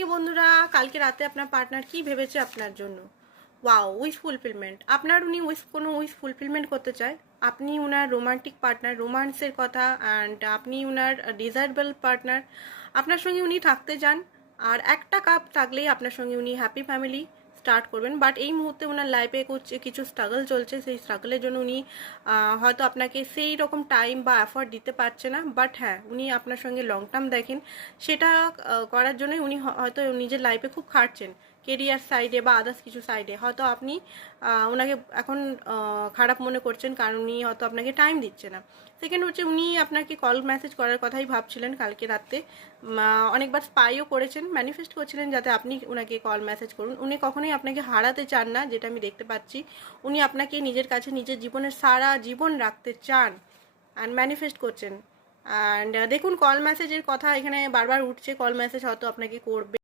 থেকে বন্ধুরা, কালকে রাতে আপনার পার্টনার কি ভেবেছে আপনার জন্য। Wow, wish fulfilment. উনি কোনো উইশ ফুলফিলমেন্ট করতে চায়। আপনি উনার রোমান্টিক পার্টনার, রোমান্সের কথা, অ্যান্ড আপনি উনার ডিজায়ারেবল পার্টনার। আপনার সঙ্গে উনি থাকতে চান, আর একটা কাপ থাকলেই আপনার সঙ্গে উনি হ্যাপি ফ্যামিলি স্টার্ট করবেন। বাট এই মুহূর্তে ওনার লাইফে কিছু স্ট্রাগল চলছে, সেই স্ট্রাগলের জন্য উনি হয়তো আপনাকে সেই রকম টাইম বা এফোর্ট দিতে পারছে না। বাট হ্যাঁ, উনি আপনার সঙ্গে লং টার্ম দেখেন। সেটা করার জন্যই উনি হয়তো নিজের লাইফে খুব খাটছেন, কেরিয়ার সাইডে বা আদার্স কিছু সাইডে। হয়তো আপনি ওনাকে এখন খারাপ মনে করছেন, কারণ উনি হয়তো আপনাকে টাইম দিচ্ছে না। সেকেন্ড হচ্ছে, উনি আপনাকে কল মেসেজ করার কথাই ভাবছিলেন কালকে রাতে। অনেকবার স্পাইও করেছেন, ম্যানিফেস্ট করছিলেন যাতে আপনি ওনাকে কল মেসেজ করুন। উনি কখনোই আপনাকে হারাতে চান না, যেটা আমি দেখতে পাচ্ছি। উনি আপনাকে নিজের কাছে, নিজের জীবনের সারা জীবন রাখতে চান অ্যান্ড ম্যানিফেস্ট করছেন। অ্যান্ড দেখুন, কল মেসেজের কথা এখানে বারবার উঠছে, কল মেসেজ হয়তো আপনাকে করবে।